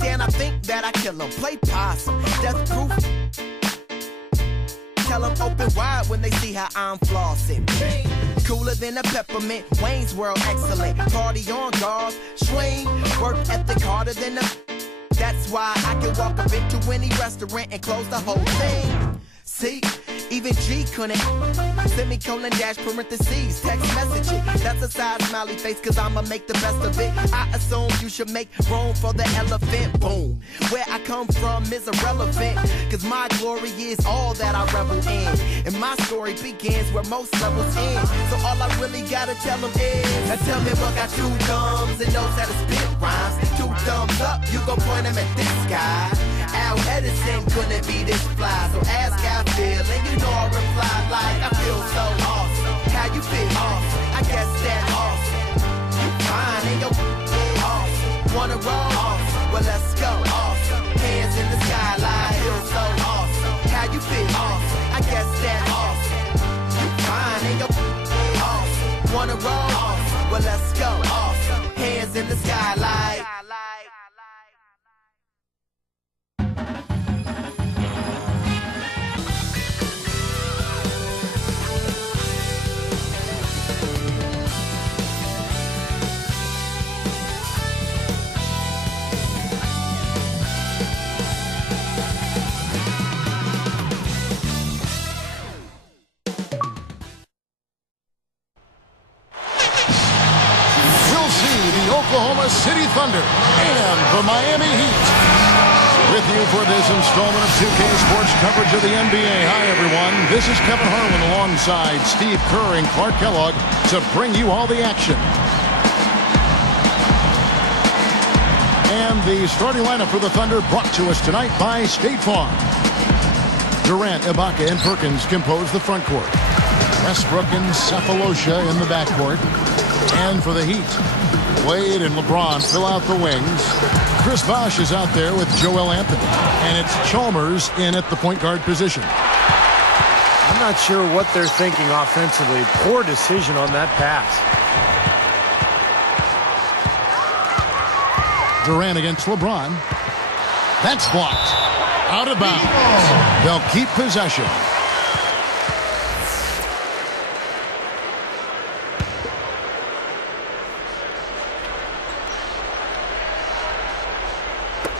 Dan, I think that I kill him. Play possum, death proof. Tell them open wide when they see how I'm flossing. Cooler than a peppermint, Wayne's World excellent. Party on guards, swing, work ethic harder than a. That's why I can walk up into any restaurant and close the whole thing. See, even G couldn't. Semicolon dash parentheses, text messaging. That's a side smiley face, cause I'ma make the best of it. I assume you should make room for the elephant. Boom. Where I come from is irrelevant, cause my glory is all that I revel in. And my story begins where most levels end. So all I really gotta tell them is, now tell me what got two thumbs and knows how to spit rhymes. Two thumbs up, you gon' point them at this guy. Al Edison couldn't be this fly, so ask how I feel, and you know I reply like I feel so awesome. How you feel? Awesome. I guess that's awesome. You fine and your awesome. Wanna roll? Awesome. Well, let's go. Awesome. Hands in the sky like I feel so awesome. How you feel? Awesome. I guess that's awesome. You fine and your awesome. Wanna roll? Awesome. Well, let's go. Awesome. Hands in the sky like. Oklahoma City Thunder and the Miami Heat. With you for this installment of 2K Sports coverage of the NBA. Hi, everyone. This is Kevin Harlan alongside Steve Kerr and Clark Kellogg to bring you all the action. And the starting lineup for the Thunder brought to us tonight by State Farm. Durant, Ibaka, and Perkins compose the front court. Westbrook and Cephalosha in the backcourt. And for the Heat, Wade and LeBron fill out the wings. Chris Bosh is out there with Joel Anthony. And it's Chalmers in at the point guard position. I'm not sure what they're thinking offensively. Poor decision on that pass. Durant against LeBron. That's blocked. Out of bounds. They'll keep possession.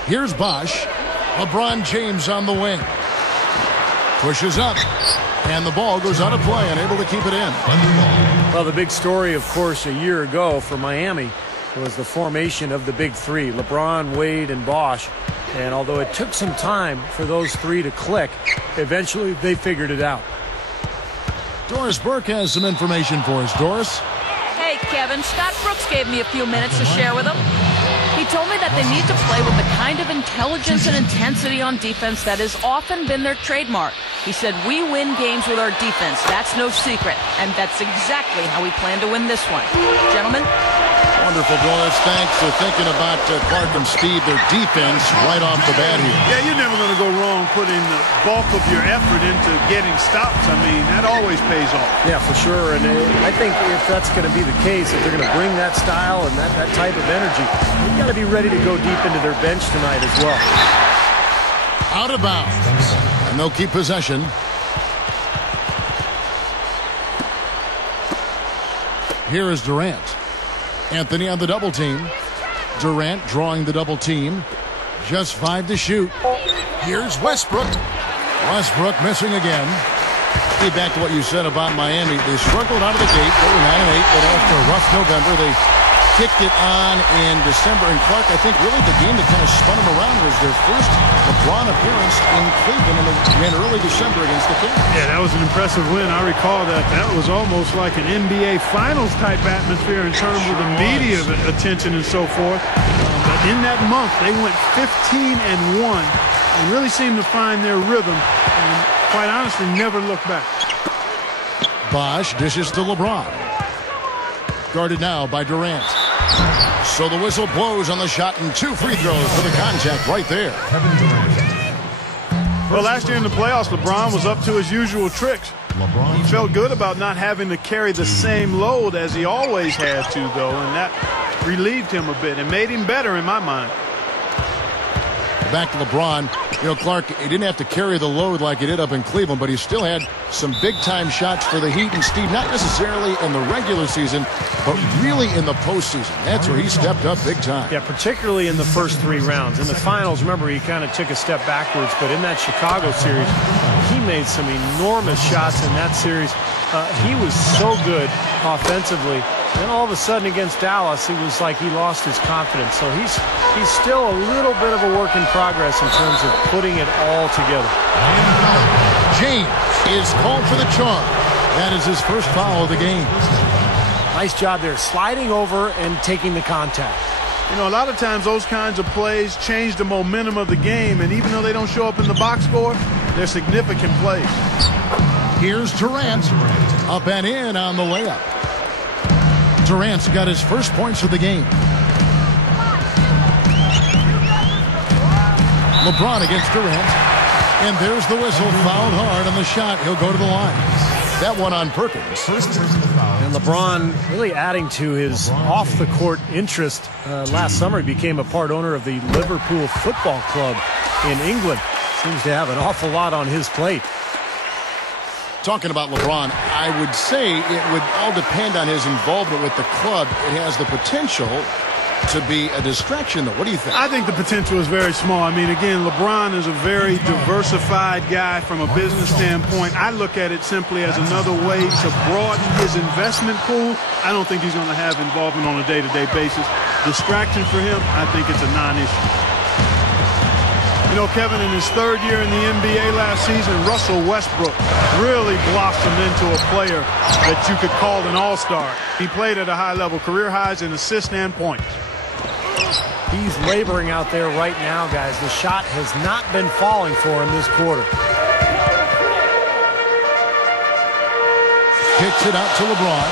Here's Bosh. LeBron James on the wing. Pushes up. And the ball goes out of play, unable to keep it in. Well, the big story, of course, a year ago for Miami was the formation of the big three, LeBron, Wade, and Bosh. And although it took some time for those three to click, eventually they figured it out. Doris Burke has some information for us. Doris? Hey, Kevin. Scott Brooks gave me a few minutes to share with him. He told me that they need to play with the kind of intelligence and intensity on defense that has often been their trademark. He said, we win games with our defense. That's no secret. And that's exactly how we plan to win this one. Gentlemen? Wonderful, Doris. Thanks for thinking about Clark and Steve, their defense, right off the bat here. Yeah, you're never going to go wrong putting the bulk of your effort into getting stops. I mean, that always pays off. Yeah, for sure. And I think if that's going to be the case, if they're going to bring that style and that type of energy, they've got to be ready to go deep into their bench tonight as well. Out of bounds. And they'll keep possession. Here is Durant. Anthony on the double team. Durant drawing the double team. Just 5 to shoot. Here's Westbrook. Westbrook missing again. Get back to what you said about Miami. They struggled out of the gate. They were 9-8, but after a rough November, they kicked it on in December. And Clark, I think really the game that kind of spun them around was their first LeBron appearance in Cleveland in early December against the Kings. Yeah, that was an impressive win. I recall that was almost like an NBA Finals type atmosphere in terms of the media attention and so forth. But in that month, they went 15-1 and really seemed to find their rhythm and quite honestly never looked back. Bosh dishes to LeBron. Guarded now by Durant. So the whistle blows on the shot and 2 free throws for the contact right there. Well, last year in the playoffs, LeBron was up to his usual tricks. He felt good about not having to carry the same load as he always had to, though, and that relieved him a bit and made him better in my mind. Back to LeBron. You know, Clark, he didn't have to carry the load like he did up in Cleveland, but he still had some big-time shots for the Heat. And, Steve, not necessarily in the regular season, but really in the postseason. That's where he stepped up big time. Yeah, particularly in the first 3 rounds. In the finals, remember, he kind of took a step backwards, but in that Chicago series, he made some enormous shots in that series. He was so good offensively. Then all of a sudden against Dallas, it was like he lost his confidence. So he's still a little bit of a work in progress in terms of putting it all together. James is called for the charge. That is his first foul of the game. Nice job there, sliding over and taking the contact. You know, a lot of times those kinds of plays change the momentum of the game, and even though they don't show up in the box score, they're significant plays. Here's Durant, up and in on the layup. Durant's got his first points of the game. LeBron against Durant. And there's the whistle, fouled hard on the shot. He'll go to the line. That one on Perkins. And LeBron really adding to his off-the-court interest. Last summer, he became a part owner of the Liverpool Football Club in England. Seems to have an awful lot on his plate. Talking about LeBron, I would say it would all depend on his involvement with the club. It has the potential to be a distraction, though. What do you think? I think the potential is very small. I mean, again, LeBron is a very diversified guy from a business standpoint. I look at it simply as another way to broaden his investment pool. I don't think he's going to have involvement on a day-to-day basis. Distraction for him, I think it's a non-issue. You know, Kevin, in his 3rd year in the NBA last season, Russell Westbrook really blossomed into a player that you could call an all-star. He played at a high level, career highs in assists and points. He's laboring out there right now, guys. The shot has not been falling for him this quarter. Kicks it out to LeBron.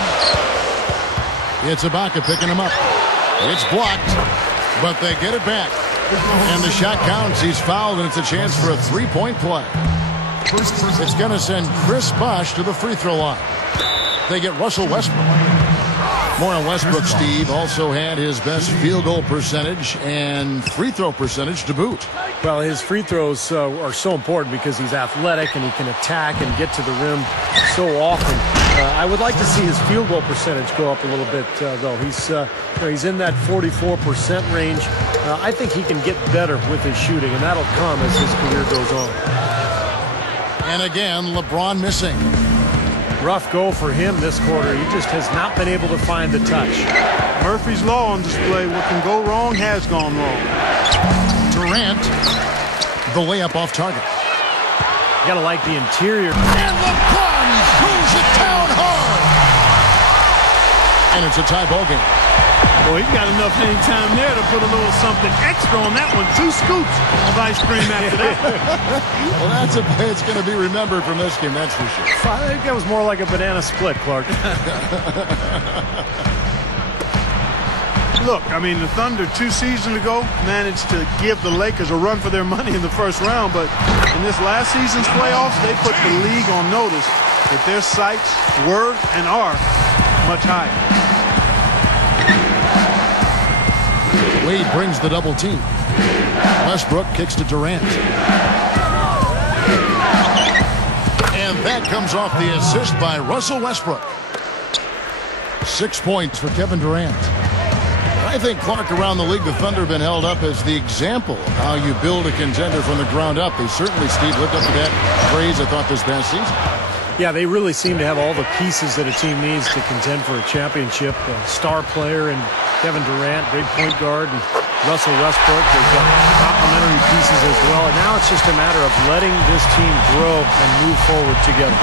It's Ibaka picking him up. It's blocked, but they get it back. And the shot counts. He's fouled, and it's a chance for a 3-point play. It's going to send Chris Bosh to the free throw line. They get Russell Westbrook. More on Westbrook, Steve. Also had his best field goal percentage and free throw percentage to boot. Well, his free throws are so important because he's athletic and he can attack and get to the rim so often. I would like to see his field goal percentage go up a little bit, though. He's in that 44% range. I think he can get better with his shooting, and that'll come as his career goes on. And again, LeBron missing. Rough go for him this quarter. He just has not been able to find the touch. Murphy's Law on display. What can go wrong has gone wrong. Durant, the layup off target. You gotta like the interior. And LeBron throws it down hard. And it's a tie ball game. Well, he's got enough hang time there to put a little something extra on that one. 2 scoops of ice cream after that. Well, it's going to be remembered from this game, that's for sure. I think that was more like a banana split, Clark. Look, I mean, the Thunder 2 seasons ago managed to give the Lakers a run for their money in the first round, but in this last season's playoffs, they put the league on notice that their sights were and are much higher. Wade brings the double team. Westbrook kicks to Durant. And that comes off the assist by Russell Westbrook. 6 points for Kevin Durant. I think, Clark, around the league, the Thunder have been held up as the example of how you build a contender from the ground up. They certainly, Steve, lived up to that phrase, I thought, this past season. Yeah, they really seem to have all the pieces that a team needs to contend for a championship. A star player and Kevin Durant, great point guard, and Russell Westbrook. They've got complementary pieces as well. And now it's just a matter of letting this team grow and move forward together.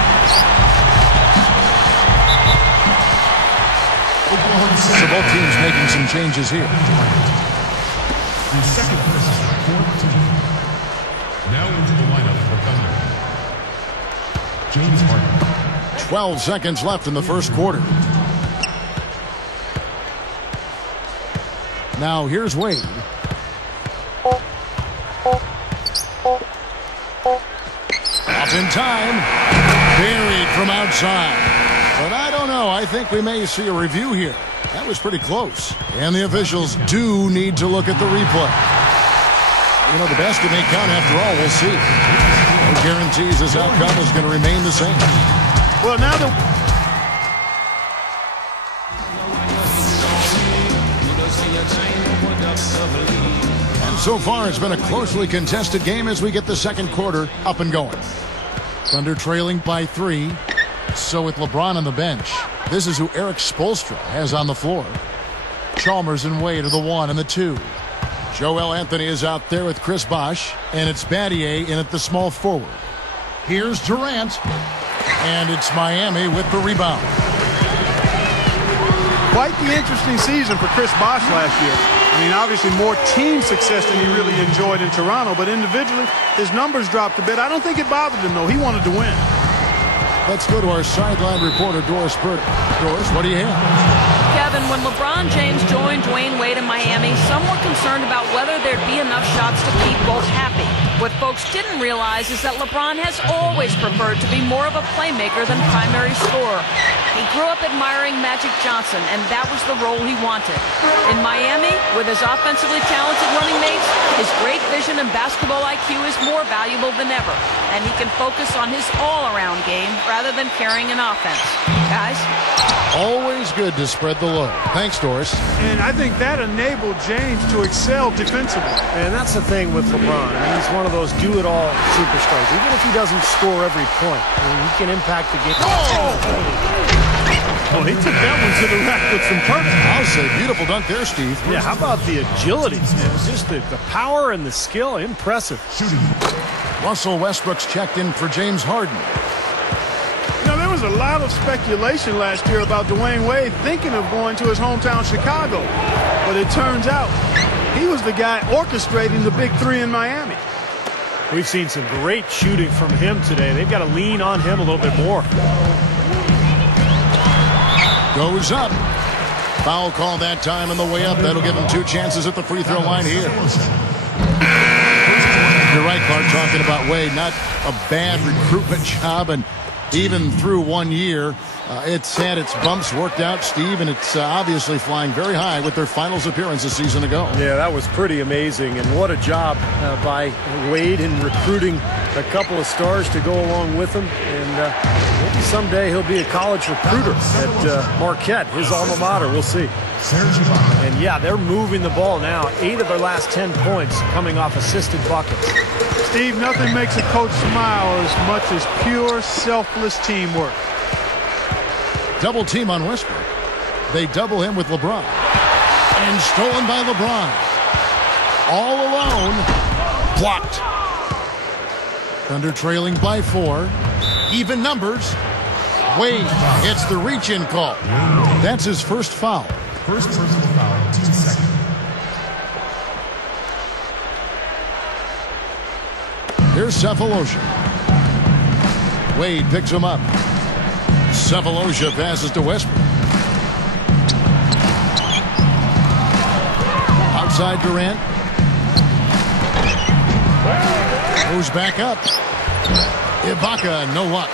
So both teams making some changes here. The second versus 14. Now into the lineup for Thunder. James Harden. 12 seconds left in the first quarter. Now here's Wade. Off in time. Buried from outside. But I don't know. I think we may see a review here. That was pretty close. And the officials do need to look at the replay. you know, the basket may count after all. We'll see. No guarantees this outcome is going to remain the same. Well, now that and so far, it's been a closely contested game as we get the second quarter up and going. Thunder trailing by 3. So with LeBron on the bench, this is who Eric Spoelstra has on the floor. Chalmers and Wade are the 1 and the 2. Joel Anthony is out there with Chris Bosh, and it's Battier in at the small forward. Here's Durant, and it's Miami with the rebound. quite the interesting season for Chris Bosh last year. I mean, obviously more team success than he really enjoyed in Toronto, but individually, his numbers dropped a bit. I don't think it bothered him, though. He wanted to win. Let's go to our sideline reporter, Doris Burke. Doris, what do you have? Kevin, when LeBron James joined Dwayne Wade in Miami, some were concerned about whether there'd be enough shots to keep both happy. What folks didn't realize is that LeBron has always preferred to be more of a playmaker than primary scorer. He grew up admiring Magic Johnson, and that was the role he wanted. In Miami, with his offensively talented running mates, his great vision and basketball IQ is more valuable than ever, and he can focus on his all-around game rather than carrying an offense. Guys? Always good to spread the load. Thanks, Doris. And I think that enabled James to excel defensively. And that's the thing with LeBron. I mean, he's one of those do-it-all superstars. Even if he doesn't score every point, I mean, he can impact the game. Oh, he took that one to the rack with some purpose. I'll say beautiful dunk there, Steve. Yeah, how about the agility? Just the power and the skill. Impressive. Russell Westbrook's checked in for James Harden. You know, there was a lot of speculation last year about Dwayne Wade thinking of going to his hometown Chicago. But it turns out he was the guy orchestrating the big three in Miami. We've seen some great shooting from him today. They've got to lean on him a little bit more. Goes up. Foul call that time on the way up. That'll give him 2 chances at the free throw line here. You're right, Clark, talking about Wade. Not a bad recruitment job, and even through 1 year, it's had its bumps worked out, Steve, and it's obviously flying very high with their finals appearance a season ago. Yeah, that was pretty amazing, and what a job by Wade in recruiting a couple of stars to go along with him. And maybe someday he'll be a college recruiter at Marquette, his alma mater. We'll see. And yeah, they're moving the ball now. 8 of their last 10 points coming off assisted buckets. Steve, nothing makes a coach smile as much as pure, selfless teamwork. Double team on Westbrook. They double him with LeBron. And stolen by LeBron. All alone. Blocked. Thunder trailing by 4. Even numbers. Wade gets the reach-in call. That's his first foul. First personal foul, 2 seconds. Here's Sefolosha. Wade picks him up. Sefolosha passes to Westbrook. Outside Durant. Moves back up. Ibaka, no luck.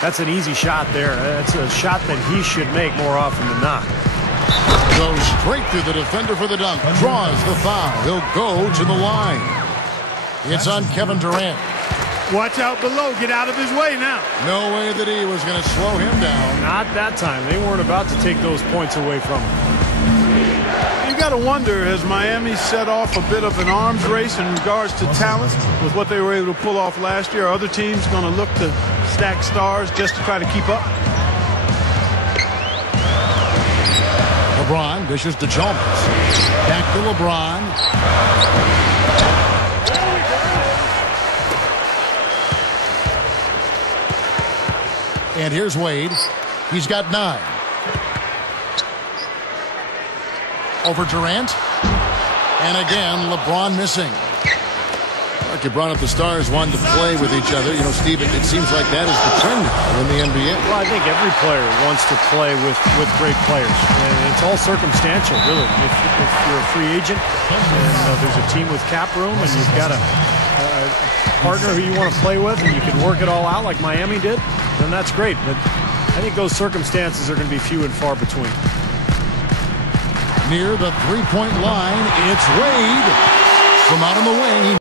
That's an easy shot there. That's a shot that he should make more often than not. Goes straight through the defender for the dunk. Draws the foul. He'll go to the line. It's on Kevin Durant. Watch out below. Get out of his way now. No way that he was going to slow him down. Not that time. They weren't about to take those points away from him. You got to wonder, has Miami set off a bit of an arms race in regards to talent with what they were able to pull off last year? Are other teams going to look to stack stars just to try to keep up? LeBron dishes to Chalmers. Back to LeBron. And here's Wade. He's got 9. Over Durant. And again, LeBron missing. Like you brought up, the stars wanted to play with each other. You know, Steve, it seems like that is the trend in the NBA. Well, I think every player wants to play with great players. And it's all circumstantial, really. If you're a free agent and there's a team with cap room and you've got a partner who you want to play with and you can work it all out like Miami did, then that's great. But I think those circumstances are going to be few and far between. Near the three-point line, it's Wade. From out on the wing,